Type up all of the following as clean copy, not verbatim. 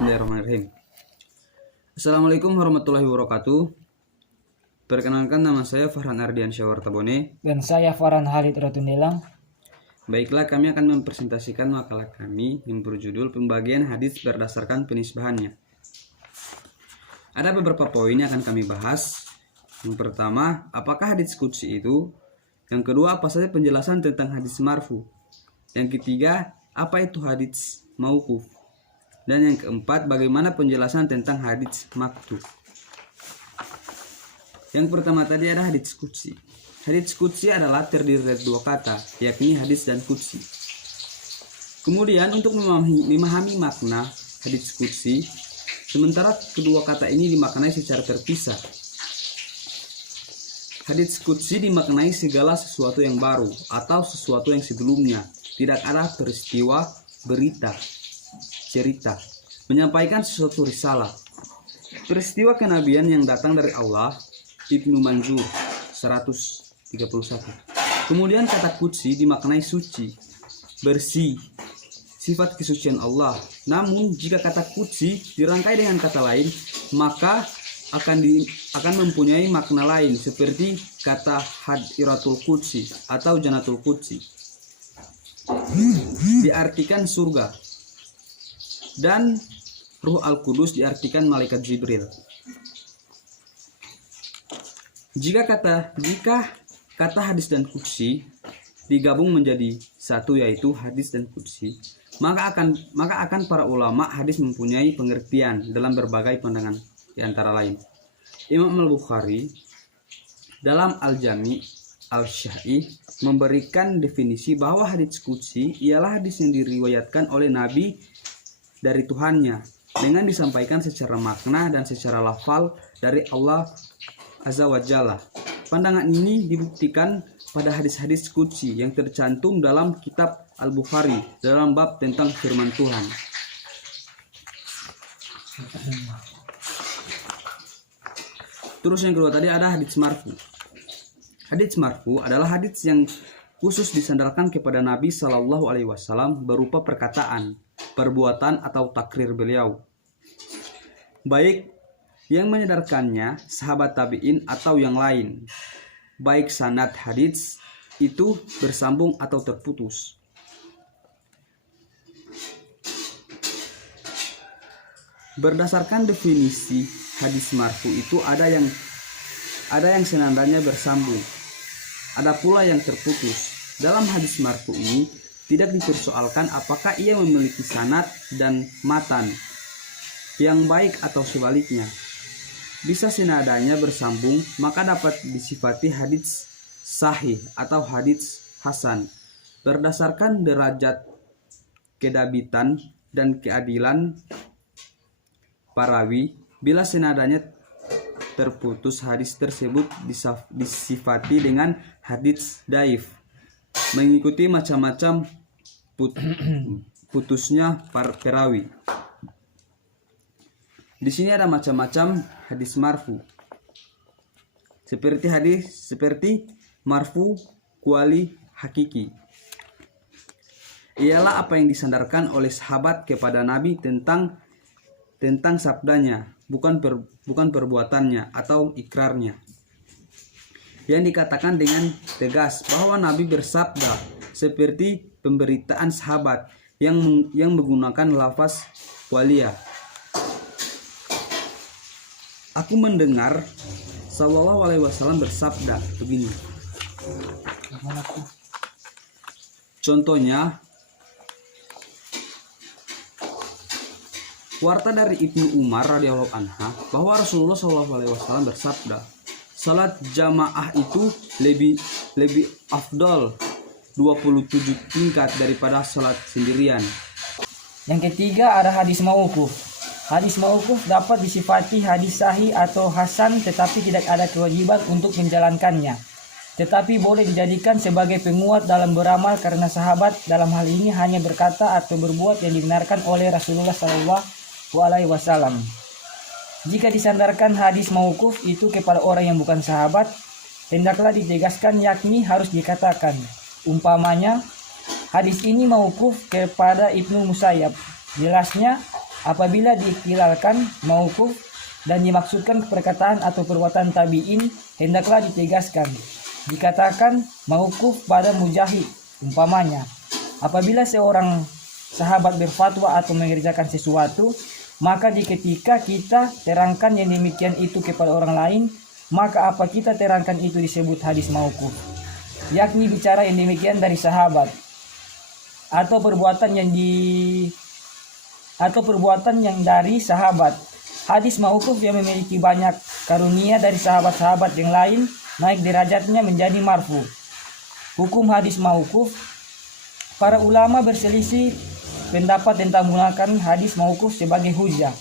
Bismillahirrahmanirrahim. Assalamualaikum warahmatullahi wabarakatuh. Perkenalkan, nama saya Farhan Ardian Syawartabone. Dan saya Farhan Halid Rotundelang. Baiklah, kami akan mempresentasikan makalah kami yang berjudul Pembagian Hadis berdasarkan penisbahannya. Ada beberapa poin yang akan kami bahas. Yang pertama, apakah hadis qudsi itu? Yang kedua, apa saja penjelasan tentang hadis marfu? Yang ketiga, apa itu hadis mauquf? Dan yang keempat, bagaimana penjelasan tentang hadits maktub. Yang pertama tadi ada hadits qudsi. Hadits qudsi adalah terdiri dari dua kata, yakni hadis dan qudsi. Kemudian untuk memahami makna hadits qudsi, sementara kedua kata ini dimaknai secara terpisah. Hadits qudsi dimaknai segala sesuatu yang baru atau sesuatu yang sebelumnya tidak ada peristiwa, berita, cerita, menyampaikan sesuatu risalah. Peristiwa kenabian yang datang dari Allah. Ibnu Manzur 131. Kemudian kata qudsi dimaknai suci, bersih, sifat kesucian Allah. Namun jika kata qudsi dirangkai dengan kata lain, maka akan mempunyai makna lain, seperti kata hadiratul qudsi atau janatul qudsi, diartikan surga, dan Ruh Al-Qudus diartikan malaikat Jibril. Jika kata hadis dan qudsi digabung menjadi satu, yaitu hadis dan qudsi, maka akan para ulama hadis mempunyai pengertian dalam berbagai pandangan, di antara lain Imam Al-Bukhari dalam Al-Jami Al-Syahih memberikan definisi bahwa hadis qudsi ialah hadis yang diriwayatkan oleh Nabi dari Tuhannya dengan disampaikan secara makna dan secara lafal dari Allah Azza wa Jalla. Pandangan ini dibuktikan pada hadis-hadis qudsi yang tercantum dalam kitab Al-Bukhari dalam bab tentang firman Tuhan. Terus yang kedua tadi ada hadis marfu. Hadis marfu adalah hadis yang khusus disandarkan kepada Nabi Shallallahu Alaihi Wasallam berupa perkataan, perbuatan atau takrir beliau, baik yang menyadarkannya sahabat tabi'in atau yang lain, baik sanad hadits itu bersambung atau terputus. Berdasarkan definisi hadis marfu itu ada yang senadanya bersambung, ada pula yang terputus. Dalam hadis marfu ini tidak dipersoalkan apakah ia memiliki sanad dan matan yang baik atau sebaliknya. Bisa senadanya bersambung, maka dapat disifati hadits sahih atau hadits hasan berdasarkan derajat kedabitan dan keadilan parawi. Bila senadanya terputus, hadis tersebut disifati dengan hadits daif, mengikuti macam-macam putusnya perawi. Di sini ada macam-macam hadis marfu. Seperti marfu kuali hakiki. Ialah apa yang disandarkan oleh sahabat kepada Nabi tentang sabdanya, bukan perbuatannya atau ikrarnya. Yang dikatakan dengan tegas bahwa Nabi bersabda, seperti pemberitaan sahabat yang menggunakan lafaz waliyah. Aku mendengar Sallallahu Alaihi Wasallam bersabda begini. Contohnya, warta dari Ibnu Umar radhiyallahu anha bahwa Rasulullah Sallallahu Alaihi Wasallam bersabda, salat jamaah itu lebih afdal 27 tingkat daripada salat sendirian. Yang ketiga ada hadis mauquf. Hadis mauquf dapat disifati hadis sahih atau hasan, tetapi tidak ada kewajiban untuk menjalankannya, tetapi boleh dijadikan sebagai penguat dalam beramal karena sahabat dalam hal ini hanya berkata atau berbuat yang dibenarkan oleh Rasulullah SAW. Jika disandarkan hadis mauquf itu kepada orang yang bukan sahabat, hendaklah ditegaskan, yakni harus dikatakan, umpamanya hadis ini mauquf kepada Ibnu Musayyab, jelasnya Apabila diiktilalkan mauquf dan dimaksudkan perkataan atau perbuatan tabi'in, hendaklah ditegaskan. Dikatakan mauquf pada mujahid, umpamanya, apabila seorang sahabat berfatwa atau mengerjakan sesuatu, maka di ketika kita terangkan yang demikian itu kepada orang lain, maka apa kita terangkan itu disebut hadis mauquf, yakni bicara yang demikian dari sahabat atau perbuatan yang dari sahabat. Hadis mauquf yang memiliki banyak karunia dari sahabat-sahabat yang lain naik derajatnya menjadi marfu. Hukum hadis mauquf. Para ulama berselisih pendapat tentang menggunakan hadis mauquf sebagai hujjah.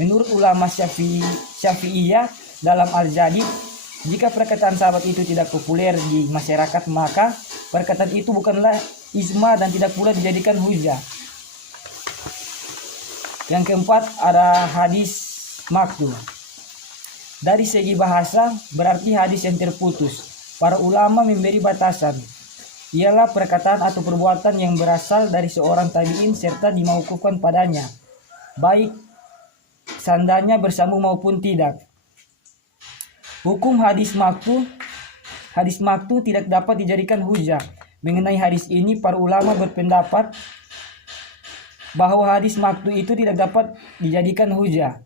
Menurut ulama Syafi'iyah dalam Al-Jadid, jika perkataan sahabat itu tidak populer di masyarakat, maka perkataan itu bukanlah ijma dan tidak pula dijadikan hujjah. Yang keempat, ada hadis maqtu. Dari segi bahasa, berarti hadis yang terputus. Para ulama memberi batasan, ialah perkataan atau perbuatan yang berasal dari seorang tabi'in serta dimauqufkan padanya, baik sanadnya bersambung maupun tidak. Hukum hadis maqtu tidak dapat dijadikan hujjah. Mengenai hadis ini, para ulama berpendapat bahwa hadis maqtu itu tidak dapat dijadikan hujjah.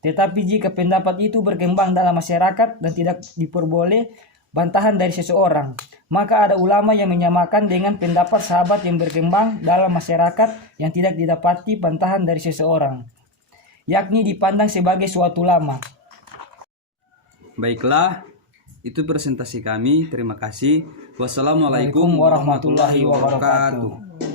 Tetapi jika pendapat itu berkembang dalam masyarakat dan tidak diperboleh bantahan dari seseorang, maka ada ulama yang menyamakan dengan pendapat sahabat yang berkembang dalam masyarakat yang tidak didapati bantahan dari seseorang, yakni dipandang sebagai suatu lama. Baiklah, itu presentasi kami. Terima kasih. Wassalamualaikum warahmatullahi wabarakatuh.